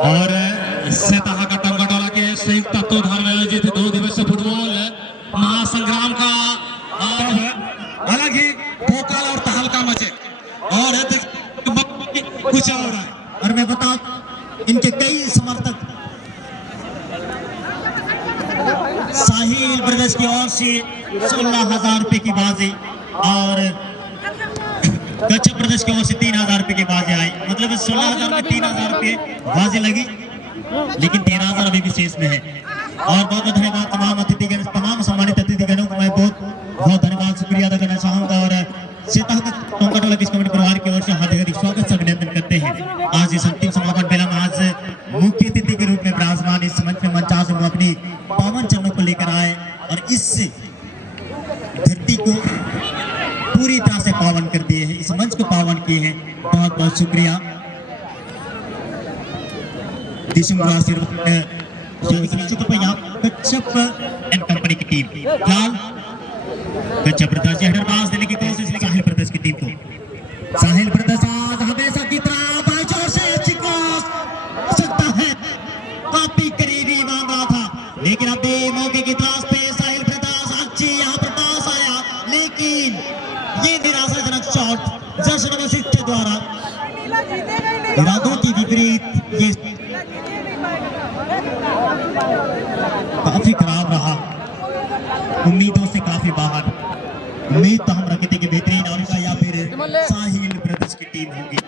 और इससे तहाका टंगटोला के संयुक्त तत्वाधान में आयोजित 2 दिवसीय फुटबॉल महासंग्राम का अलग ही भोकाल और तहलका मचे और कुछ हो रहा है। और मैं बता इनके कई समर्थक साहिल ब्रदर्स की ओर से 16,000 रुपए की बाजी और कच्छ ब्रदर्स की ओर से 3,000 रुपए की बाजी आई। मतलब 16,000 में 3,000 रुपए बाजी लगी, लेकिन 13,000 अभी भी शेष में है। और बहुत बहुत धन्यवाद तमाम अतिथिगण, तमाम सम्मानित अतिथिगणों को मैं बहुत बहुत धन्यवाद शुक्रिया अदा करना चाहूंगा और टोंकाटोला किस कमेटी परिवार की ओर से हार्दिक स्वागत से अभिनंदन करते हैं। आज इस अंतिम समापन बेला में आज मुख्य अतिथि के रूप में विराजमान इस मंच में मंचास वो अपनी पावन चरणों को लेकर आए और इस धरती को पूरी तरह से पावन कर दिए हैं, इस मंच को पावन किए हैं। बहुत बहुत शुक्रिया। कच्छप एंड कंपनी की टीम फिलहाल कच्छप ब्रदर्स हेडरबाज देने की कोशिश साहिल ब्रदर्स की टीम को। साहिल ब्रदर्स आज हमेशा की तरह बाईचोर से अच्छी क्रॉस सकता है, काफी करीबी मामला था, लेकिन अब मौके की तलाश पे साहिल ब्रदर्स अच्छी यहाँ पर पास आया, लेकिन ये निराशाजनक शॉट जर्सी नंबर 6 के द्वारा इरादों की विपरीत ये काफी खराब रहा, उम्मीदों से काफी बाहर। उम्मीद तो हम रखते थे कि बेहतरीन आउटका या फिर साहिल ब्रदर्स की टीम होगी।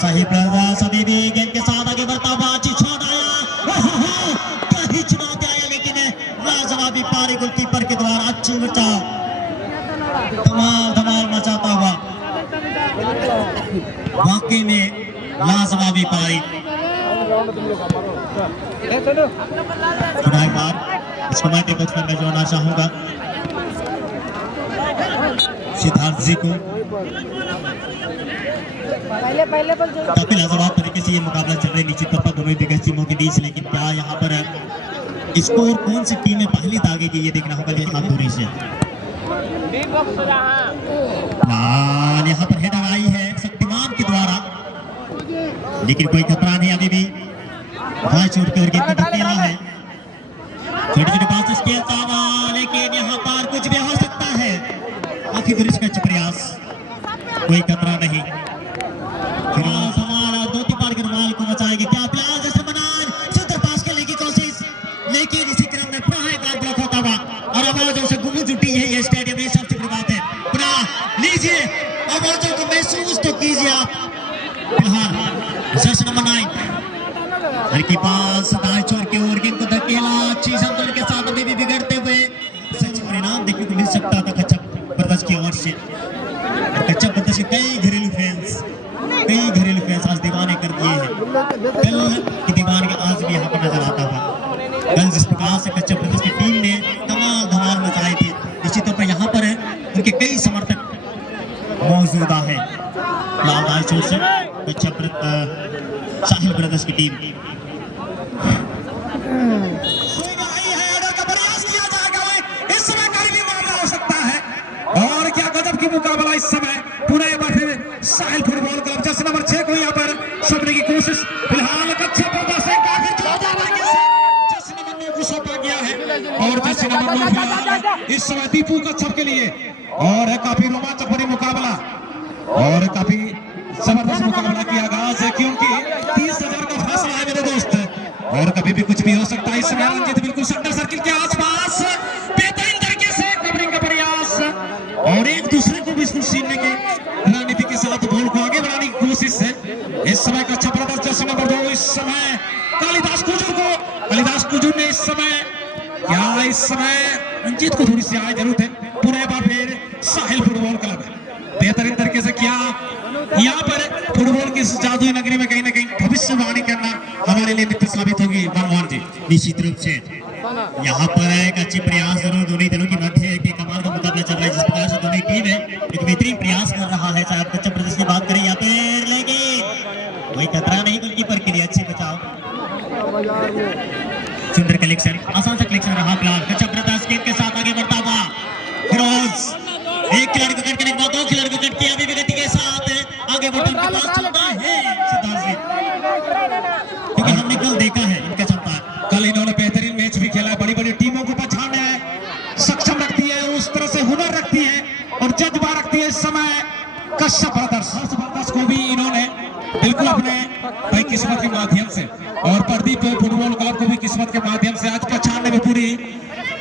साहिल ब्रदर्स अभी भी गेंद के साथ आगे बढ़ता हुआ अच्छी शॉट आया, क्या ही चुनौती आया, लेकिन लाजवाबी पारी गोलकीपर के द्वारा अच्छी बचाव, धमाल मचाता हुआ, वाकई में लाजवाबी पारी। इसको मैं टेबल में जोड़ना चाहूंगा सिद्धार्थ जी को। काफी लाजवाब तरीके से ये मुकाबला चल रहा है, निश्चित तौर पर दोनों दिग्गज टीमों के बीच, लेकिन क्या यहाँ पर स्कोर कौन सी टीमें पहली दागेगी ये देखना होगा। हाथ दूरी से यहाँ पर हेडर आई है शक्तिमान के द्वारा, लेकिन कोई खतरा नहीं, अभी भी भाई छोड़ के धकेला है, छोटे छोटे पास खेलता हुआ, लेकिन यहाँ पर कुछ भी हो सकता है। काफी दुरुस्त प्रयास, कोई खतरा नहीं। दो तीन बार के रुमाल को बचाएगी क्या प्यार जैसे बनान सुंदर पास खेलने की कोशिश, लेकिन इसी क्रम में पुनः एक ब्लॉक होता हुआ और आवाजों से गूंज उठी है ये स्टेडियम में। सबसे बड़ी बात है पुनः लीजिए आवाजों को महसूस तो कीजिए आप। फिलहाल जर्सी नंबर 9 घर की पास दाएं छोर की ओर गेंद को धकेला, अच्छी संतुलन के साथ अभी भी बिगड़ते हुए सच परिणाम देखने को मिल सकता था कच्छप ब्रदर्स की ओर से। कच्छप ब्रदर्स के कई घरेलू फैंस आज दीवाने कर दिए हैं, कल की दीवानगी आज भी यहाँ पर नजर आता था। कल जिस प्रकार से कच्छप ब्रदर्स की टीम ने धमाल मचाई थी, निश्चित तौर पर यहाँ पर उनके कई समर्थक मौजूदा है। लाल दाएं छोर से कच्छप साहिल ब्रदर्स की टीम इस समय करीबी मामला हो सकता है और क्या गजब की मुकाबला इस समय पुनः एक बार फिर साहिल फुटबॉल क्लब जर्सी नंबर 6 को यहाँ पर सौंपने की कोशिश। फिलहाल कच्छप ब्रदर्स एक बार फिर जोरदार तरीके से जर्सी नंबर 9 को सौंपा गया है और जर्सी नंबर 9 फिलहाल इस समय दीपू कच्छप के लिए और काफी रोमांचक भरी मुकाबला और काफी जबरदस्त मुकाबला की आगाज है, क्योंकि 30,000 का फैसला है मेरे दोस्त और कभी भी कुछ भी हो सकता है। इस समय रंजीत बिल्कुल सेंटर सर्किल के आसपास बेहतरीन तरीके से कवरिंग का प्रयास और एक दूसरे को भी छीनने की रणनीति के साथ बॉल को आगे बढ़ाने की कोशिश है। इस समय का छपरा जर्सी नंबर 2 इस समय कालिदास कुजूर ने इस समय रंजीत को थोड़ी सी आय जरूरत है। पुनः एक बार फिर साहिल फुटबॉल क्लब बेहतरीन तरीके से किया, यहाँ पर फुटबॉल की जादुई नगरी में कहीं ना कहीं भविष्यवाणी करना हमारे लिए मित्र साबित होगी। मनमोहन जी निश्चित रूप से यहाँ पर एक अच्छी प्रयास जरूर दोनों दलों की मध्य के कमाल का मुकाबला चल रहा है, जिस प्रकार से दोनों टीम है एक बेहतरीन प्रयास कर रहा है। चाहे कच्छप ब्रदर्स की बात करें यहाँ पर, लेकिन कोई खतरा नहीं गोलकीपर के लिए, अच्छे बचाव, सुंदर कलेक्शन, आसान सा कलेक्शन रहा। फिलहाल कच्छप ब्रदर्स टीम के साथ आगे बढ़ता हुआ क्रॉस, एक खिलाड़ी को कट करने के बाद 2 खिलाड़ी को कट किया, अभी भी गति के साथ आगे बढ़ता है सिद्धार्थ जी। और जज्बा रखती है इस समय कश्यप ब्रदर्स को भी इन्होंने बिल्कुल अपने भाई किस्मत के माध्यम से, और प्रदीप फुटबॉल क्लब को भी किस्मत के माध्यम से आज पहचानने में पूरी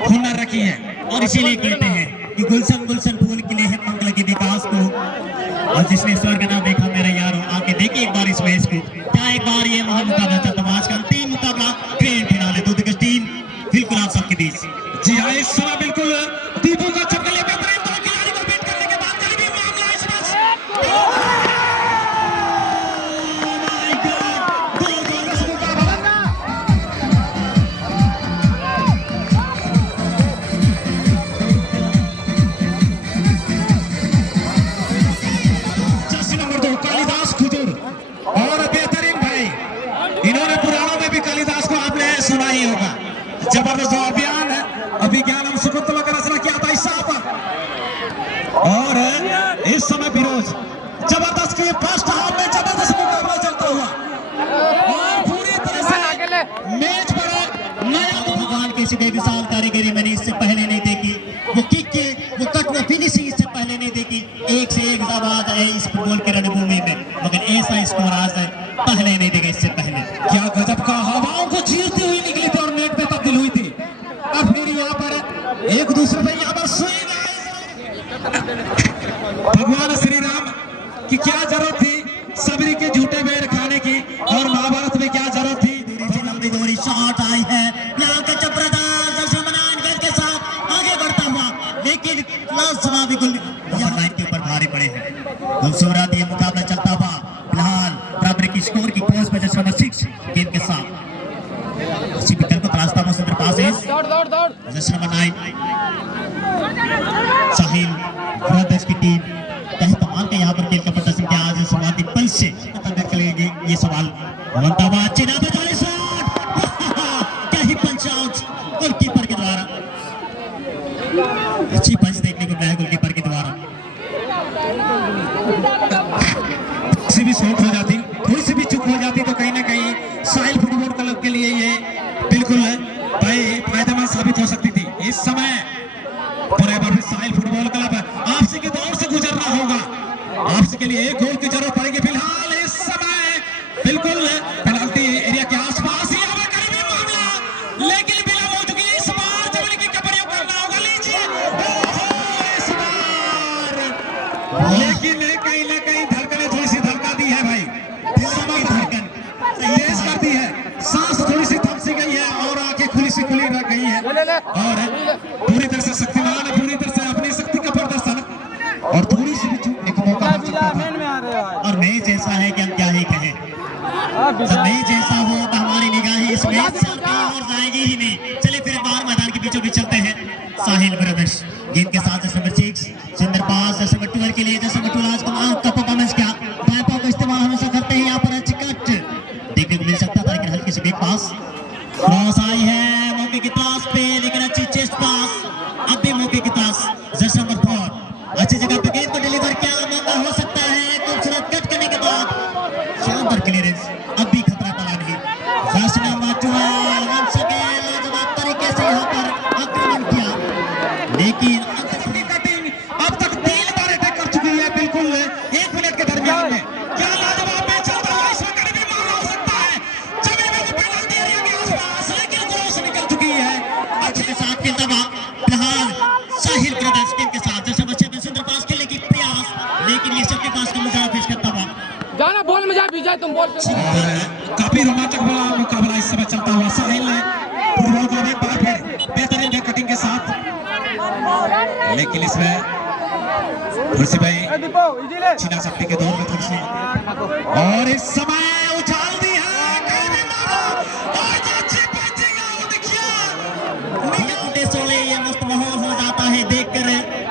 हुनर रखी है। और इसीलिए कहते हैं कि गुलशन गुलशन फूल के लिए है मंगल के विकास को, और जिसने स्वर्ग ना देखा मेरे यारों आके देखिए एक बार इस मैच को। क्या एक बार ये मुकाबला चलता है, आज का अंतिम मुकाबला ग्रैंड फिनाले, दो दिग्गज टीम बिल्कुल आप सबके बीच। जी हाँ, इस समय बिल्कुल दीपू का छक्का ले बेहतरीन दो खिलाड़ी को बीट करने के बाद करीबी मामला इस मैच। जबरदस्त अभियान है, अभिज्ञान हम शकुंतला का रचना किया था साहब, और इस समय फिरोज जबरदस्त की फर्स्ट हाफ में जबरदस्त मुकाबला चलता हुआ और पूरी तरह से मैच पर नया भगवान की बेमिसाल कारीगरी मैंने इससे पहले नहीं देखी। वो किक के वो कट वो फिनिशिंग इससे पहले नहीं देखी। एक से एक आवाज है इस फुटबॉल के रणभूमि में, मगर ऐसा स्कोर आज पहले नहीं देखा इससे पहले। क्या गजब का, हवाओं को चीरती हुई निकली थी और नेट पे तब्दील हुई थी। अब फिर यहाँ पर एक दूसरे पे यहाँ पर भगवान श्री राम की क्या जरूरत थी सबरी के झूठे बेर खाने की, और महाभारत में क्या जरूरत थी। लंबी दूरी शॉट आई है, यहाँ का जबरदस्त गज के साथ आगे बढ़ता हुआ, लेकिन लाइन के ऊपर भारी पड़े हैं। खूबसूरत ये मुकाबला चलता हुआ फिलहाल बराबर की स्कोर की कोर्स में जैसे नंबर 6 गेम के साथ इसी विकल्प पर रास्ता में सुंदर पास है जैसे नंबर 9 साहिल ब्रदर्स की टीम कहीं कमाल का यहाँ पर खेल का प्रदर्शन किया। आज शुरुआती पंच से करेंगे ये सवाल बनता हुआ, चिना पे जाने शॉट, क्या ही पंच आउट गोलकीपर के द्वारा। अच्छी पंच देखने को मिला है गोलकीपर के द्वारा। किसी भी शॉट हो जाती, थोड़ी सी भी चूक हो जाती तो कहीं ना कहीं साहिल फुटबॉल क्लब के लिए ये बिल्कुल भाई फायदेमंद साबित हो सकती थी। इस समय पूरे बार साहिल फुटबॉल क्लब आपसी के दौर से गुजरना होगा, आपसी के लिए एक गोल की जरूरत पड़ेगी। फिलहाल इस समय बिल्कुल पेनल्टी एरिया के आसपास ही हमें करीबी मामला, लेकिन बिना हो चुकी इस बार जमीन की कपड़ियों करना होगा। लीजिए इस बार, लेकिन कहीं ना कहीं धड़कने थोड़ी सी धड़का दी है भाई, धड़कन तेज कर दी है, सांस थोड़ी सी थम सी गई है और आंखें खुली सी खुली रह गई है, और पूरी तरह से शक्तिमान है, पूरी तरह से अपनी शक्ति का प्रदर्शन, और थोड़ी सी भी चूक एक मौका मिल सकता है। और मैच ऐसा है कि हम क्या ही कहें, जब मैच ऐसा हो तो हमारी निगाहें इस मैच से और जाएगी ही नहीं। चलिए फिर बाहर मैदान के बीचों बीच चलते हैं। साहिल ब्रदर्स गेंद के साथ जैसे नंबर 6 सुंदर पास जैसे नंबर 12 के लिए, जैसे नंबर 12 आज कमाल का परफॉर्मेंस किया, बाएं पांव का इस्तेमाल हमेशा करते हैं। यहाँ पर अच्छी कट देखने को मिल सकता था, लेकिन हल्की सी बिग पास क्रॉस आई है मौके की तलाश पे, लेकिन अच्छी चेस्ट पास अब भी मौके की तलाश जैसे नंबर 4 अच्छी जगह पे गेंद को डिलीवर किया, मौका हो सकता है खूबसूरत कट करने के बाद शानदार क्लियरेंस, अब भी खतरा पड़ा नहीं। जैसे नंबर 12 वंस अगेन लाजवाब तरीके से यहाँ पर आक्रमण किया, लेकिन कटिंग अब तक 3 बार अटैक कर चुकी है बिल्कुल 1 मिनट के दरमियान में। क्या लाजवाब मैच चल रहा है, इसमें करीबी मामला हो सकता है, जमीन में पेनल्टी एरिया के आसपास, लेकिन क्रॉस निकल चुकी है। अच्छे के साथ खेलता हुआ फिलहाल साहिल ब्रदर्स टीम के साथ जैसे बच्चे में सुंदर पास खेलने की प्रयास, लेकिन ये सबके पास का मुकाबला पेश करता हुआ जाना बॉल में जा विजय तुम बॉल पे। काफी रोमांचक वाला मुकाबला इस समय चलता हुआ। साहिल ने फुटबॉल को एक बार फिर बेहतरीन कटिंग के साथ, लेकिन इसमें थोड़ी सी भाई छीना सकती के दौर में थोड़ी सी, और इस समय उछाल दी है कहीं भी मारो, और अच्छी पंचिंग आउट किया। ये मस्त माहौल हो जाता है देखकर,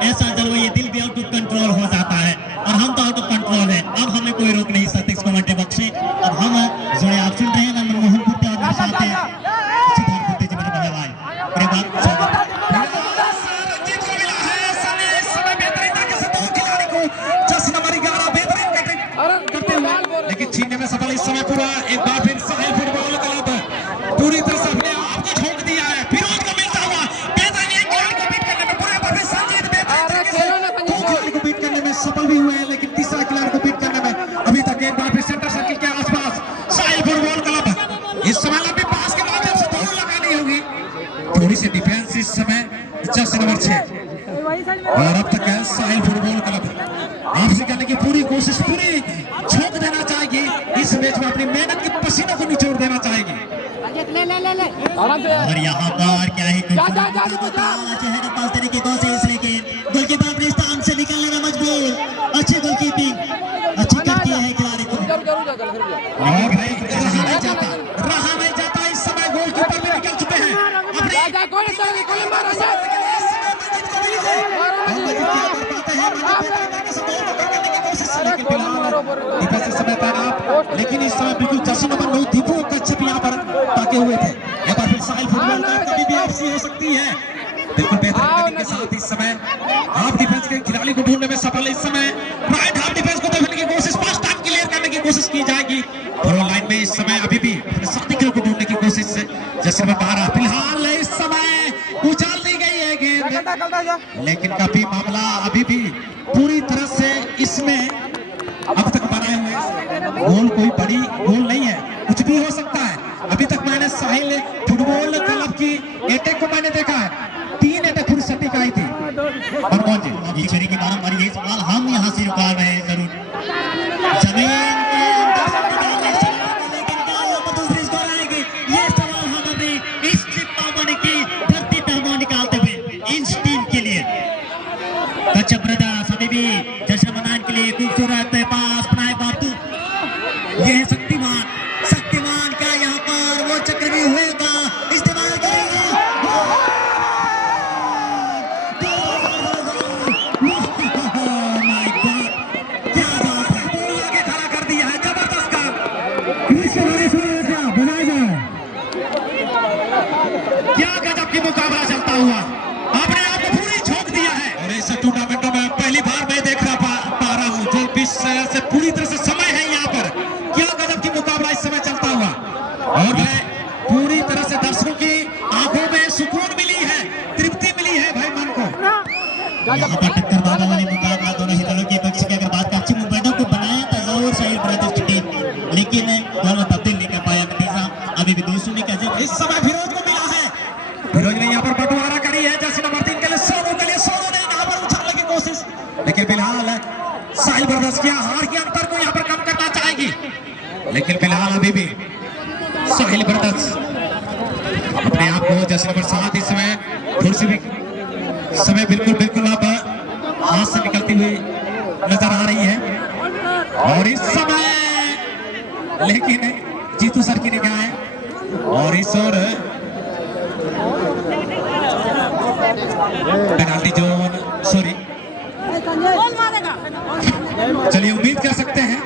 ऐसा जब ये दिल भी आउट ऑफ कंट्रोल हो जाता है, और हम तो आउट ऑफ कंट्रोल है। अब हमें कोई रोक नहीं सकता इसको घंटे वक्त से। अब हम जोड़े आप सुन रहे हैं ना मोहन कुत्ते और मेरे साथ है सिद्धार्थ कुत्ते जी मेरे बड़े भाई, मेरे बात रंजीत को मिला है सने इस समय बेहतरीन तरीके से 2 खिलाड़ी को, जैसे नंबर 11 बेहतरीन कटिंग करते हुए, लेकिन छीनने में सफल सफल भी हुए हैं, लेकिन तीसरा खिलाड़ी को बीट करने में अभी तक एक बार फिर सेंटर सर्किल के आसपास साहिल फुटबॉल क्लब इस समय लंबी पास के माध्यम से दोनों लगानी होगी। थोड़ी सी डिफेंस इस समय जर्सी नंबर 6 और अब तक है साहिल फुटबॉल क्लब आपसे करने की पूरी कोशिश, पूरी झोंक देना चाहेगी इस मैच में, अपनी मेहनत के पसीनों को निचोड़ देना चाहेगी। आराम से और यहाँ पर क्या है जा, जा, जा, जा, जा। चेहरे पास देने की कोशिश, लेकिन गोलकीपर अपने स्थान से निकलने में मजबूर। अच्छी गोलकीपिंग अच्छी करती है खिलाड़ी को। और भाई रहा नहीं जाता इस समय, गोलकीपर भी निकल चुके हैं अपने कोई मारा लेकिन इस समय बिल्कुल जर्सी नंबर 9 दीपू कच्छप यहाँ पर ताके हुए थे। एक बार फिर साहिल फुटबॉल का कभी भी आपसी हो सकती है। बिल्कुल बेहतर तरीके के साथ इस समय हाफ डिफेंस के खिलाड़ी को ढूंढने में सफल है। इस समय राइट हाफ डिफेंस को देखने की कोशिश, फर्स्ट टाइम क्लियर करने की कोशिश की जाएगी। फॉरवर्ड लाइन में इस समय अभी भी साथी को ढूंढने की कोशिश से जर्सी नंबर 12 फिलहाल इस समय उछाल दी गई है गेंद, लेकिन काफी मामला अभी भी पूरी तरह से इसमें अब तक बनाए हुए गोल कोई बड़ी गोल नहीं है, कुछ भी हो सकता है। अभी तक मैंने साहिल फुटबॉल क्लब की अटैक को मैंने देखा है, 3 अटैक पूरी सटीक आई थी। और कौन जी छड़ी की बारंबार यही सवाल हम यहाँ से रुका रहे हैं जरूर। जमीन के अंदर से निकाल रहे हैं, लेकिन क्या वो दूसरी स्कोर आएगी? ये सवाल हम अपनी इस पैमाने की धरती पे हम निकालते हुए इंच टीम के लिए कच्छप ब्रदर्स अभी भी जश्न मनाने के लिए खूबसूरत पास बनाए बातू। ये है शक्तिमान, शक्तिमान क्या यहाँ पर वो चक्र भी होगा, इस्तेमाल करेगा। क्या गजब की मुकाबला चलता हुआ, आपने आपको पूरी झोंक दिया है। और इस टूर्नामेंट में पहली बार मैं देख पा रहा हूँ जो 20 से पूरी तरह से समय है यहाँ पर। क्या गजब की मुकाबला इस समय चलता हुआ, और मैं पूरी तरह से दर्शकों की आंखों में सुकून मिली है, तृप्ति मिली है भाई मन को। यहाँ पर टक्कर दादा वाली मुकाबला दोनों ही दलों के पक्ष की अगर बात करें, अच्छी मुंबईयों को बनाया था जरूर साहिल ब्रदर्स की टीम, लेकिन दोनों तब्दील नहीं कर पाया। नतीजा अभी भी 2-0 का जब इस समय फिरोज को मिला है, फिरोज ने यहाँ पर बंटवारा करी है जर्सी नंबर 3 के लिए। सोनू ने यहाँ पर उछालने की कोशिश, लेकिन फिलहाल साहिल ब्रदर्स की हार के अंतर को यहाँ पर कम करना चाहेगी, लेकिन फिलहाल अभी भी साहिल ब्रदर्स अपने आप को जर्सी नंबर 7 इस समय थोड़ी सी भी समय बिल्कुल अब हाथ से निकलती हुई नजर आ रही है। और इस समय लेकिन जीतू सर की निगाह है, और इस ओर पेनाल्टी जोन, सॉरी, चलिए उम्मीद कर सकते हैं